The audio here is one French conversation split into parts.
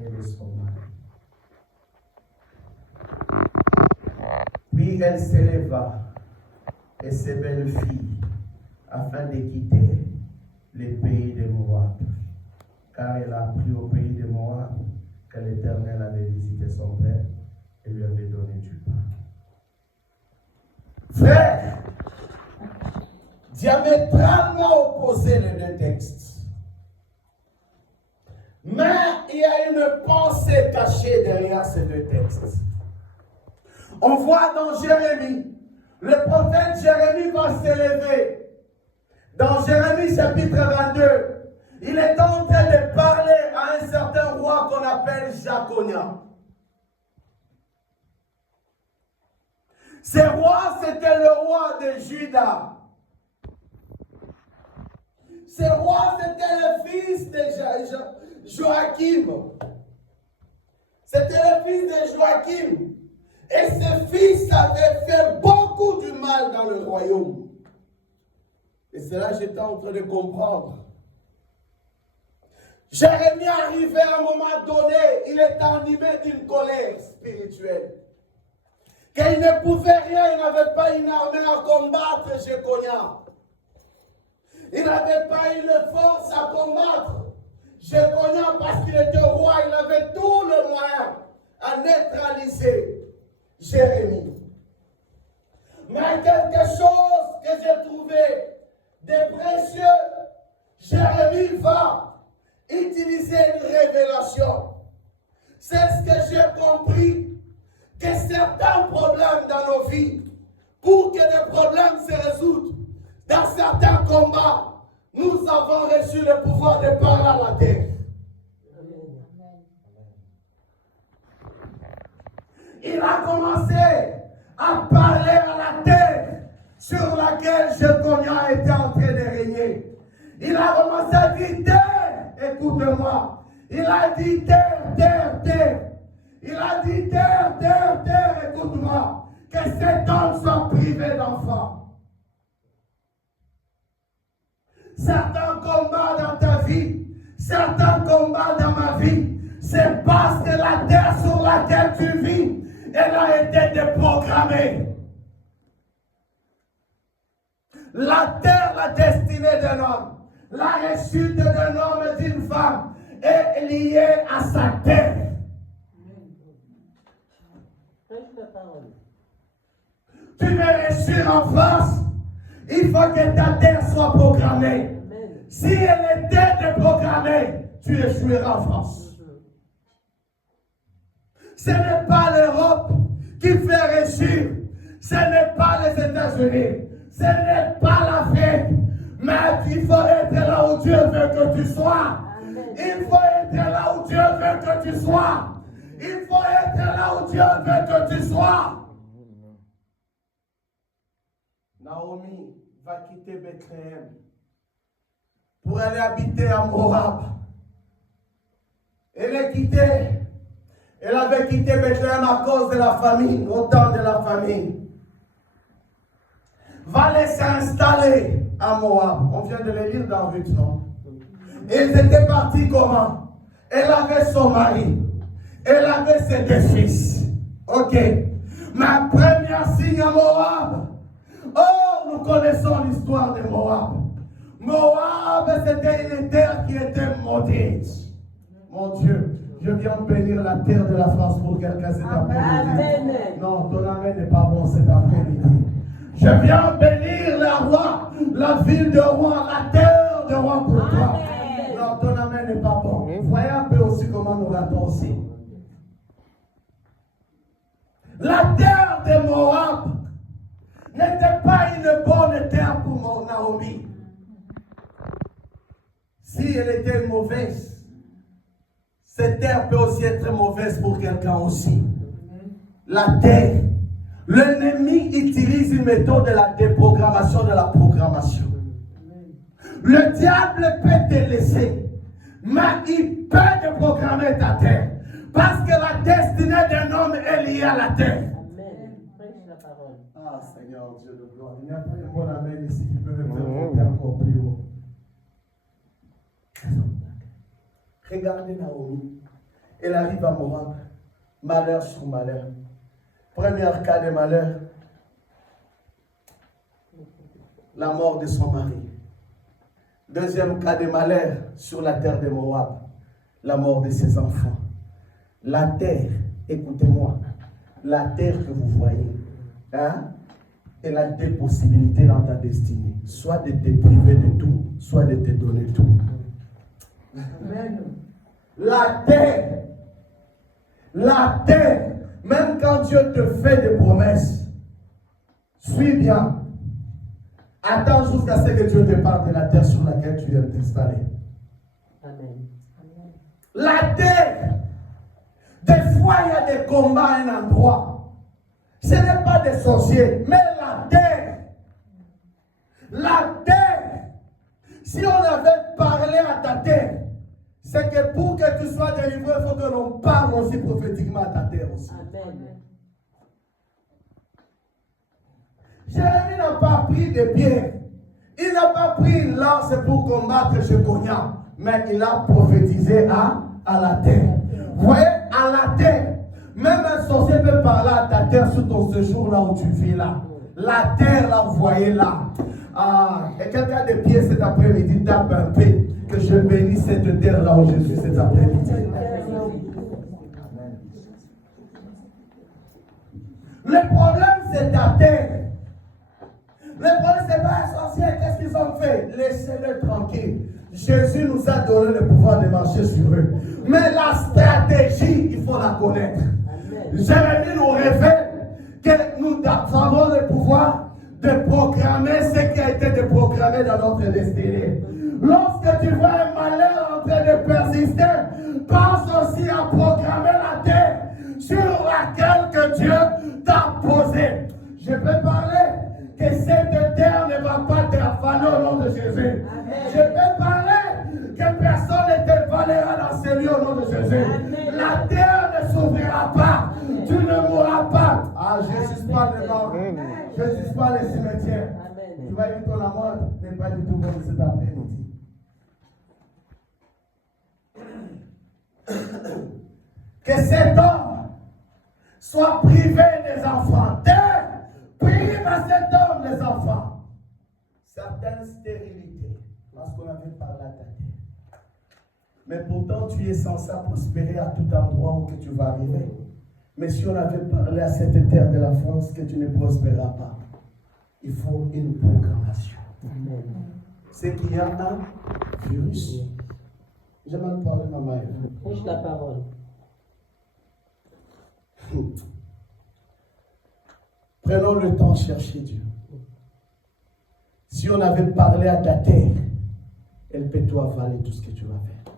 et de son mari. Puis elle s'éleva et ses belles filles afin de quitter les pays de Moab, car elle a appris au pays de Moab que l'Éternel avait visité son père et lui avait donné du pain. Frère, diamétralement opposés les deux textes. Mais il y a une pensée cachée derrière ces deux textes. On voit dans Jérémie, le prophète Jérémie va s'élever. Dans Jérémie chapitre 22, il est en train de parler à un certain roi qu'on appelle Jaconia. Ce roi, c'était le roi de Juda. Ce roi, c'était le fils de Joachim. C'était le fils de Joachim. Et ce fils avait fait beaucoup de mal dans le royaume. Et c'est là que j'étais en train de comprendre. Jérémie arrivait à un moment donné, il était animé d'une colère spirituelle. Qu'il ne pouvait rien, il n'avait pas une armée à combattre Jéconia. Il n'avait pas une force à combattre Jéconia parce qu'il était roi, il avait tout le moyen à neutraliser Jérémie. Mais quelque chose que j'ai trouvé de précieux, Jérémie va utiliser une révélation. C'est ce que j'ai compris, que certains problèmes dans nos vies, pour que les problèmes se résoudent, dans certains combats, nous avons reçu le pouvoir de parler à la terre. Il a commencé à parler à la terre sur laquelle Jéconia était en train de régner. Il a commencé à dire terre, écoute-moi. Il a dit terre, terre, terre. Il a dit terre, terre, terre, écoute-moi. Que cet homme soit privé d'enfants. Certains combats dans ta vie, certains combats dans ma vie, c'est parce que la terre sur laquelle tu vis, elle a été déprogrammée. La terre, la destinée d'un homme, la réussite d'un homme et d'une femme est liée à sa terre. Tu veux réussir en France, il faut que ta terre soit programmée. Si elle était déprogrammée, tu échoueras en France. Ce n'est pas l'Europe qui fait réussir. Ce n'est pas les États-Unis. Ce n'est pas l'Afrique. Mais il faut être là où Dieu veut que tu sois. Il faut être là où Dieu veut que tu sois. Il faut être là où Dieu veut que tu sois. Naomi va quitter Bethléem pour aller habiter à Moab. Elle est quittée. Elle avait quitté Bethléem à cause de la famine, au temps de la famine. Va aller s'installer à Moab. On vient de le lire dans Ruth, non? Et ils étaient partis comment? Elle avait son mari. Elle avait ses deux fils. Ok. Ma première signe à Moab. Oh, nous connaissons l'histoire de Moab. Moab, c'était une terre qui était maudite. Mon Dieu. Je viens bénir la terre de la France pour quelqu'un cet après-midi. Non, ton amen n'est pas bon cet après-midi. Je viens bénir la roi, la ville de roi, la terre de roi pour toi. Non, ton amen n'est pas bon. Voyez un peu aussi comment nous ratons aussi. La terre de Moab n'était pas une bonne terre pour mon Naomi. Si elle était mauvaise, cette terre peut aussi être mauvaise pour quelqu'un aussi. La terre. L'ennemi utilise une méthode de la déprogrammation de la programmation. Le diable peut te laisser, mais il peut déprogrammer ta terre. Parce que la destinée d'un homme est liée à la terre. Amen. Ah Seigneur Dieu de gloire. Il n'y a pas de bon amen ici qui peut me faire monter encore plus haut. Regardez Naomi. Elle arrive à Moab. Malheur sur malheur. Premier cas de malheur. La mort de son mari. Deuxième cas de malheur sur la terre de Moab. La mort de ses enfants. La terre, écoutez-moi, la terre que vous voyez, hein, elle a deux possibilités dans ta destinée. Soit de te priver de tout, soit de te donner tout. Amen. La terre, même quand Dieu te fait des promesses, suis bien. Attends jusqu'à ce que Dieu te parle de la terre sur laquelle tu viens de t'installer. Amen. La terre, des fois il y a des combats à un endroit. Ce n'est pas des sorciers, mais la terre, si on avait parlé à ta terre, c'est que pour que tu sois délivré, il faut que l'on parle aussi prophétiquement à ta terre aussi. Amen. Jérémie n'a pas pris de pierre. Il n'a pas pris une lance pour combattre Jéconia, mais il a prophétisé à la terre. Vous voyez, à la terre. Même un sorcier peut parler à ta terre sur ton séjour là où tu vis là. La terre là, vous voyez là. Ah, et quelqu'un de pied cet après-midi tape un peu que je bénis cette terre là où je suis cet après-midi. Le problème c'est ta terre. Le problème c'est pas un sorcier. Qu'est-ce qu'ils ont fait? Laissez-les tranquilles. Jésus nous a donné le pouvoir de marcher sur eux. Mais la stratégie, il faut la connaître. Jérémie nous révèle que nous avons le pouvoir de proclamer ce qui a été déprogrammé dans notre destinée. Lorsque tu vois un malheur en train de persister, pense aussi à proclamer la terre sur laquelle que Dieu t'a posé. Je peux parler que cette terre ne va pas te affaler au nom de Jésus. Amen. Je peux parler que personne ne te valera dans ce lieu au nom de Jésus. Amen. La terre ne s'ouvrira pas. Amen. Tu ne mourras pas. Ah, je ne suis pas le mort. Je ne suis pas le cimetière. Amen. Tu vas dire ton amour n'est pas du tout comme cet après-midi. Que cet homme soit privé des enfants. Terre, prive à cet homme des enfants. Certaines stérilités, parce qu'on avait parlé à ta terre. Mais pourtant, tu es censé prospérer à tout endroit où que tu vas arriver. Mais si on avait parlé à cette terre de la France que tu ne prospéreras pas, il faut une programmation. C'est qu'il y a un virus. Je m'en parle, maman. Prêche la parole. Prenons le temps de chercher Dieu. Si on avait parlé à ta terre, elle peut tout avaler tout ce que tu vas faire.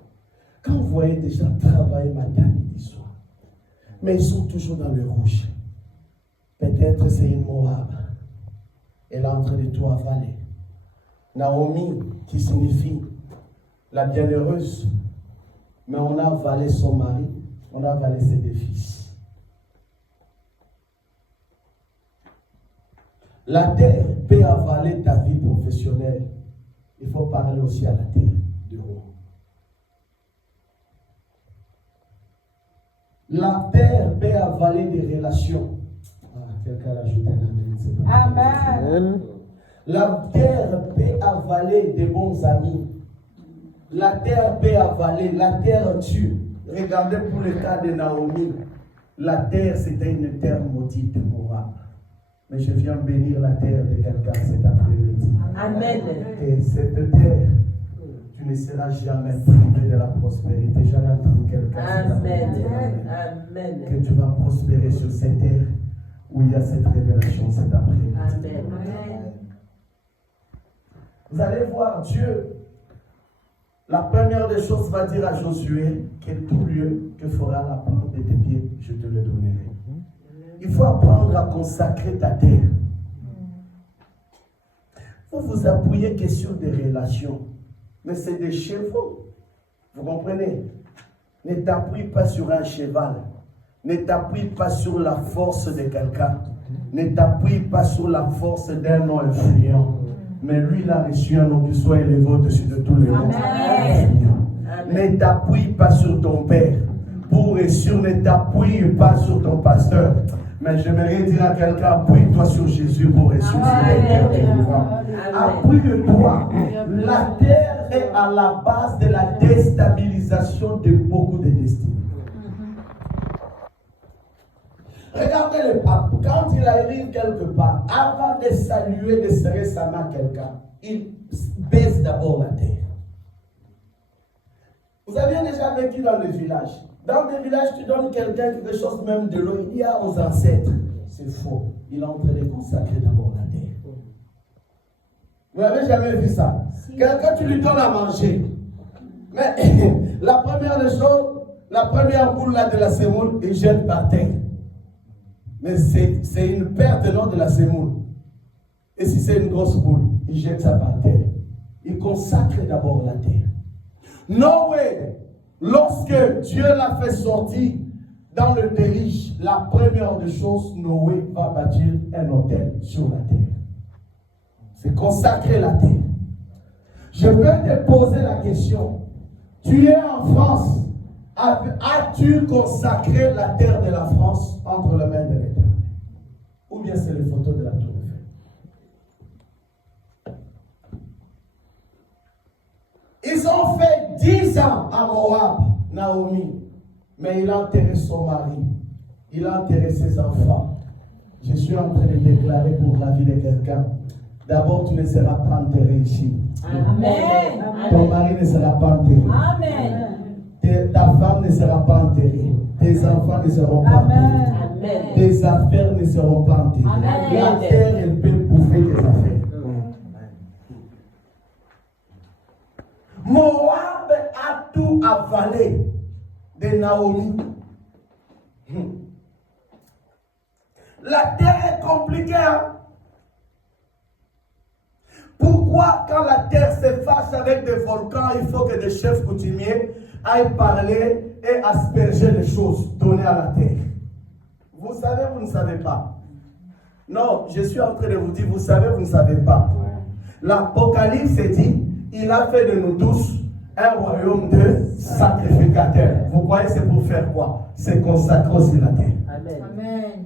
Quand vous voyez des gens travailler matin, midi, soir, mais ils sont toujours dans le rouge. Peut-être c'est une Moab. Elle est en train de tout avaler. Naomi, qui signifie la bienheureuse, mais on a avalé son mari, on a avalé ses deux fils. La terre peut avaler ta vie professionnelle. Il faut parler aussi à la terre de haut. La terre peut avaler des relations. Ah, quelqu'un a ajouté un amen. Amen. La terre peut avaler des bons amis. La terre peut avaler, la terre tue. Regardez pour le cas de Naomi. La terre, c'était une terre maudite de Moab. Mais je viens bénir la terre de quelqu'un cet après-midi. Amen. Et cette terre, tu ne seras jamais privé de la prospérité. J'en ai entendu quelqu'un. Amen. Amen. Que tu vas prospérer sur cette terre où il y a cette révélation cet après-midi. Amen. Vous allez voir Dieu. La première des choses va dire à Josué que tout lieu que fera la plante de tes pieds, je te le donnerai. Il faut apprendre à consacrer ta terre. Il faut vous appuyer que sur des relations. Mais c'est des chevaux. Vous comprenez? Ne t'appuie pas sur un cheval. Ne t'appuie pas sur la force de quelqu'un. Ne t'appuie pas sur la force d'un nom influent. Mais lui, il a reçu un nom qui soit élevé au-dessus de tous les noms. Ne t'appuie pas sur ton père pour bien sûr, ne t'appuie pas sur ton pasteur. Mais j'aimerais dire à quelqu'un, appuie-toi sur Jésus pour ressusciter tes vivants. Appuie-toi. La terre est à la base de la déstabilisation de beaucoup de destinées. Regardez le pape, quand il arrive quelque part, avant de saluer, de serrer sa main à quelqu'un, il baisse d'abord la terre. Vous avez déjà vécu dans les villages. Dans des villages, tu donnes quelqu'un quelque chose, même de l'eau, il y a aux ancêtres. C'est faux. Il est en train de consacrer d'abord la terre. Vous n'avez jamais vu ça? Quelqu'un, tu lui donnes à manger. Mais la première des choses, la première boule là de la semoule, il jette par terre. Mais c'est une perte de l'eau de la semoule. Et si c'est une grosse boule, il jette ça par terre. Il consacre d'abord la terre. Noé, lorsque Dieu l'a fait sortir dans le déluge, la première des choses, Noé va bâtir un autel sur la terre. C'est consacrer la terre. Je peux te poser la question. Tu es en France. As-tu consacré la terre de la France entre les mains de l'État? Ou bien c'est les photos de la tour Eiffel? Ils ont fait 10 ans à Moab, Naomi. Mais il a enterré son mari. Il a enterré ses enfants. Je suis en train de déclarer pour la vie de quelqu'un. D'abord, tu ne seras pas enterré ici. Amen. Ton mari ne sera pas enterré. Amen. Ta femme ne sera pas enterrée. Tes enfants ne seront pas enterrés. Amen. Tes affaires ne seront pas enterrées. Amen. La terre, elle peut bouffer tes affaires. Moab a tout avalé de Naomi. La terre est compliquée. Hein? Pourquoi quand la terre s'efface avec des volcans, il faut que des chefs coutumiers aillent parler et asperger les choses données à la terre? Vous savez, vous ne savez pas. Non, je suis en train de vous dire, vous savez, vous ne savez pas. L'Apocalypse dit, il a fait de nous tous un royaume de sacrificateurs. Vous croyez c'est pour faire quoi? C'est consacrer aussi la terre. Amen. Amen.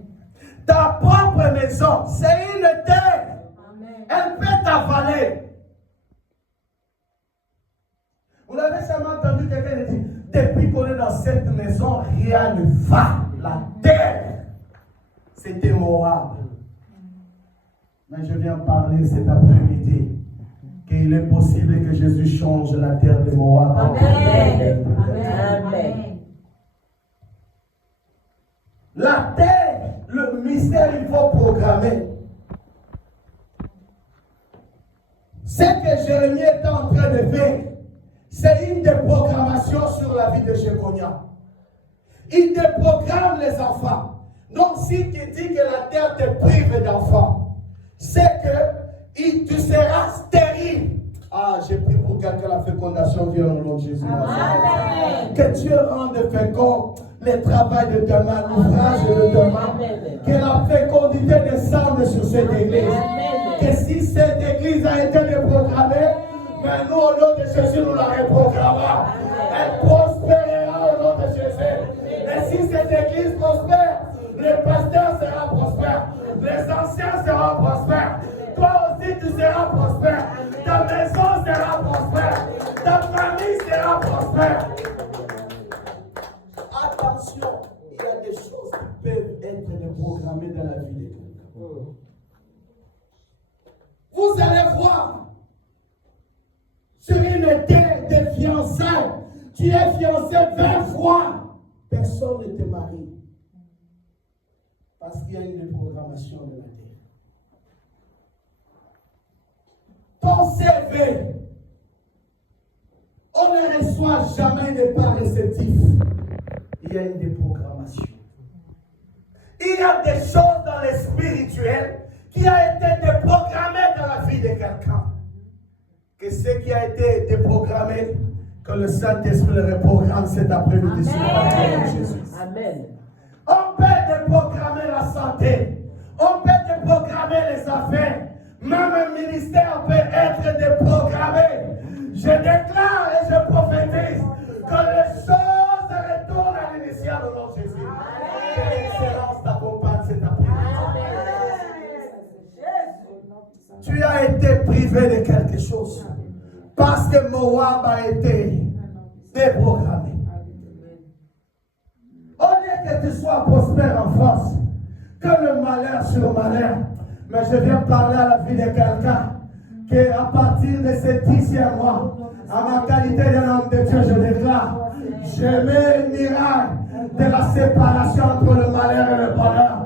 Ta propre maison, c'est une terre. Amen. Elle peut t'avaler. Vous n'avez jamais entendu quelqu'un dire, depuis qu'on est dans cette maison, rien ne va. La terre, c'était Moab. Mais je viens parler cet après-midi qu'il est possible que Jésus change la terre de Moab. Amen. Amen. Amen. La terre, le mystère, il faut programmer. Ce que Jérémie est en train de faire, c'est une déprogrammation sur la vie de Jéconia. Il déprogramme les enfants. Donc, si tu dis que la terre te prive d'enfants, c'est que tu seras stérile. Ah, j'ai pris pour quelqu'un la fécondation vient au nom de Jésus. Amen. Que Dieu rende fécond le travail de tes mains, l'ouvrage de tes mains. Que la fécondité descende sur cette église. Amen. Que si cette église a été déprogrammée, mais nous, au nom de Jésus, nous la reprogrammons. Elle prospérera au nom de Jésus. Et si cette église prospère, le pasteur sera prospère. Les anciens seront prospères. Toi aussi, tu seras prospère. Ta maison sera prospère. Ta famille sera prospère. Attention, il y a des choses qui peuvent être déprogrammées dans la vie de quelqu'un. Vous allez voir sur une terre de fiançailles, tu es fiancé 20 fois, personne ne te marie. Parce qu'il y a une déprogrammation de la terre. Ton CV, on ne reçoit jamais de pas réceptif. Il y a une déprogrammation. Il y a des choses dans le spirituel qui a été déprogrammé dans la vie de quelqu'un. Que ce qui a été déprogrammé, que le Saint-Esprit le reprogramme cet après-midi sur la vie de Jésus. Amen. On peut déprogrammer la santé. On peut déprogrammer les affaires. Même un ministère peut être déprogrammé. Je déclare et je prophétise que les choses retournent à l'initial au nom de Jésus. Que l'excellence t'accompagne cet après-midi. Tu as été privé de quelque chose. Parce que Moab a été déprogrammé. Au lieu que tu sois prospère en France, que le malheur sur malheur. Mais je viens parler à la vie de quelqu'un qui, à partir de ce 10e mois, à ma qualité d'un homme de Dieu, je déclare, je mets une miracle de la séparation entre le malheur et le bonheur.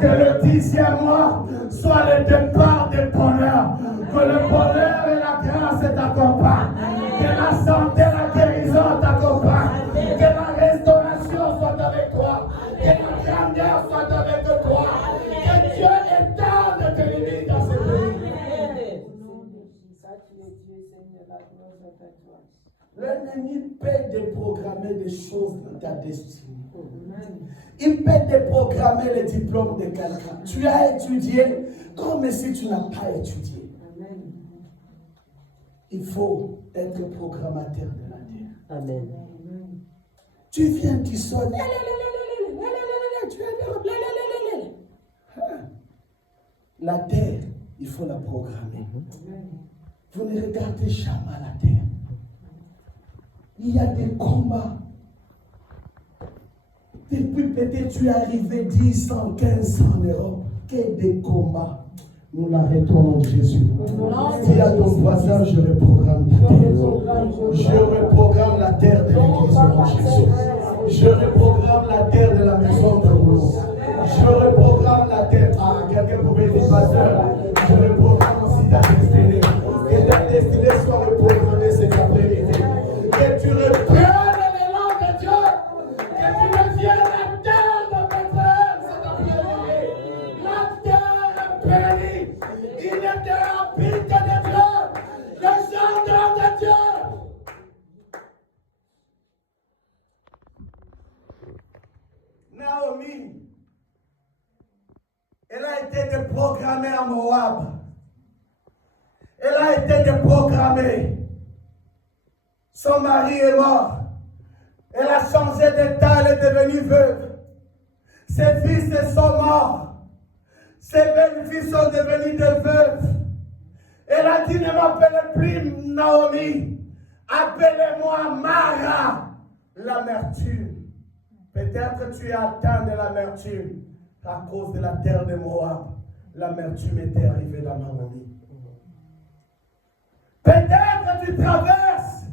Que le 10e mois soit le départ du bonheur. Que le bonheur et la grâce t'accompagnent. Que la santé, la guérison t'accompagne. Que la restauration soit avec toi. Que la grandeur soit avec toi. Que Dieu étende tes limites dans ce pays. L'ennemi peut déprogrammer des choses dans ta destinée. Il peut déprogrammer les diplômes de quelqu'un. Tu as étudié comme si tu n'as pas étudié. Il faut être programmateur de la terre. Amen. Tu viens, tu sonnes. La terre, il faut la programmer. Vous ne regardez jamais la terre. Il y a des combats. Depuis peut-être tu es arrivé 10 ans, 15 ans en Europe. Que des combats. Nous l'arrêtons au nom de Jésus. Dis à ton voisin, je reprogramme la terre. Je reprogramme la terre de l'église au nom de Jésus. Je reprogramme la terre de la maison de Rouleau. Je reprogramme la terre. Ah, quelqu'un pouvait dire, pasteur, je reprogramme aussi ta destinée. Que ta destinée soit reprogrammée cet après-midi. Que tu reprennes l'élan de Dieu. Que tu deviennes la terre de Bethléem cet après-midi. La terre est bénie. Il est de l'habit de Dieu. Le jardin de Dieu. Naomi, elle a été déprogrammée à Moab. Elle a été déprogrammée. Son mari est mort. Elle a changé d'état, elle est devenue veuve. Ses fils sont morts. Ses belles-filles sont devenues des veuves. Elle a dit, ne m'appelez plus Naomi. Appelez-moi Mara, l'amertume. Peut-être que tu es atteint de l'amertume à cause de la terre de Moab. L'amertume était arrivée dans Naomi. Peut-être que tu traverses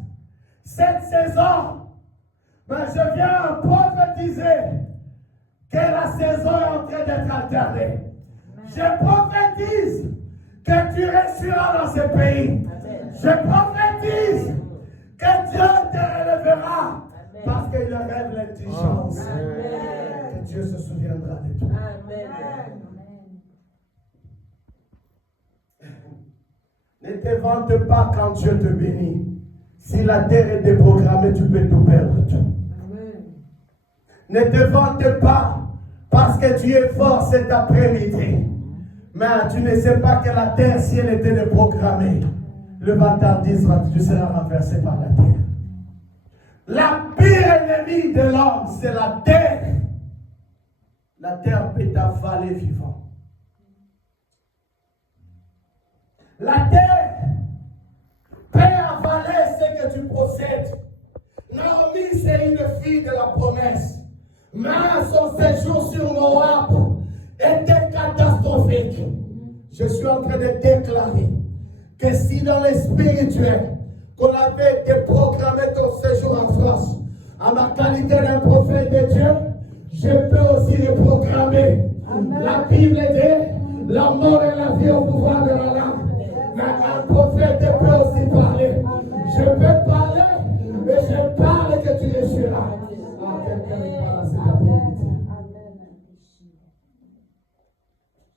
cette saison. Mais je viens prophétiser que la saison est en train d'être alternée. Je prophétise que tu réussiras dans ce pays. Je prophétise que Dieu te relèvera. Parce qu'il rêve l'intelligence. Que Dieu se souviendra de toi. Ne te vante pas quand Dieu te bénit. Si la terre est déprogrammée, tu peux tout perdre. Ne te vante pas parce que tu es fort cet après-midi. Mais tu ne sais pas que la terre, si elle était déprogrammée, le vantardisme, tu seras renversé par la terre. La pire ennemie de l'homme, c'est la terre. La terre peut t'avaler vivant. La terre peut avaler ce que tu possèdes. Naomi, c'est une fille de la promesse. Mais son séjour sur Moab était catastrophique. Je suis en train de déclarer que si dans le spirituel, qu'on avait déprogrammé ton séjour en France, à ma qualité d'un prophète de Dieu, je peux aussi le programmer. La Bible dit, la mort et la vie au pouvoir de la langue. Mais un prophète peut aussi parler. Je peux parler, mais je parle que tu réussiras.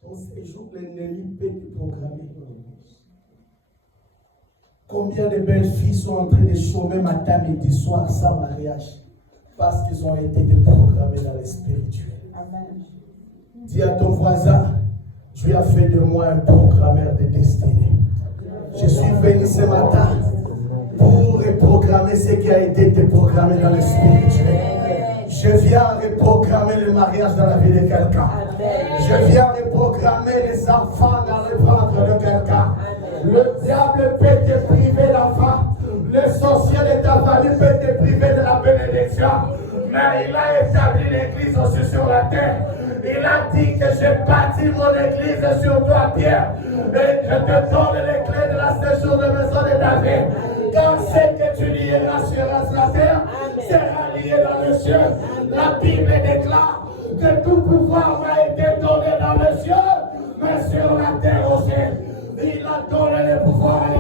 Ton séjour, l'ennemi peut te programmer. Combien de belles filles sont en train de chômer matin, midi, soir, sans mariage, parce qu'ils ont été déprogrammés dans le spirituel. Dis à ton voisin, Dieu a fait de moi un programmeur de destinée. Je suis venu ce matin pour reprogrammer ce qui a été déprogrammé dans le spirituel. Je viens reprogrammer le mariage dans la vie de quelqu'un. Je viens reprogrammer les enfants dans le ventre de quelqu'un. Le diable peut te priver d'enfants. Le sorcier de ta famille peut te priver de la bénédiction. Mais il a établi l'église aussi sur la terre. Il a dit que je bâtis mon église sur toi, Pierre. Et je te donne les clés de la séjour de maison de David. Car ce que tu lieras sur la terre sera lié dans le ciel. La Bible déclare que tout pouvoir m'a été donné dans le ciel, mais sur la terre aussi. Il a donné le pouvoir à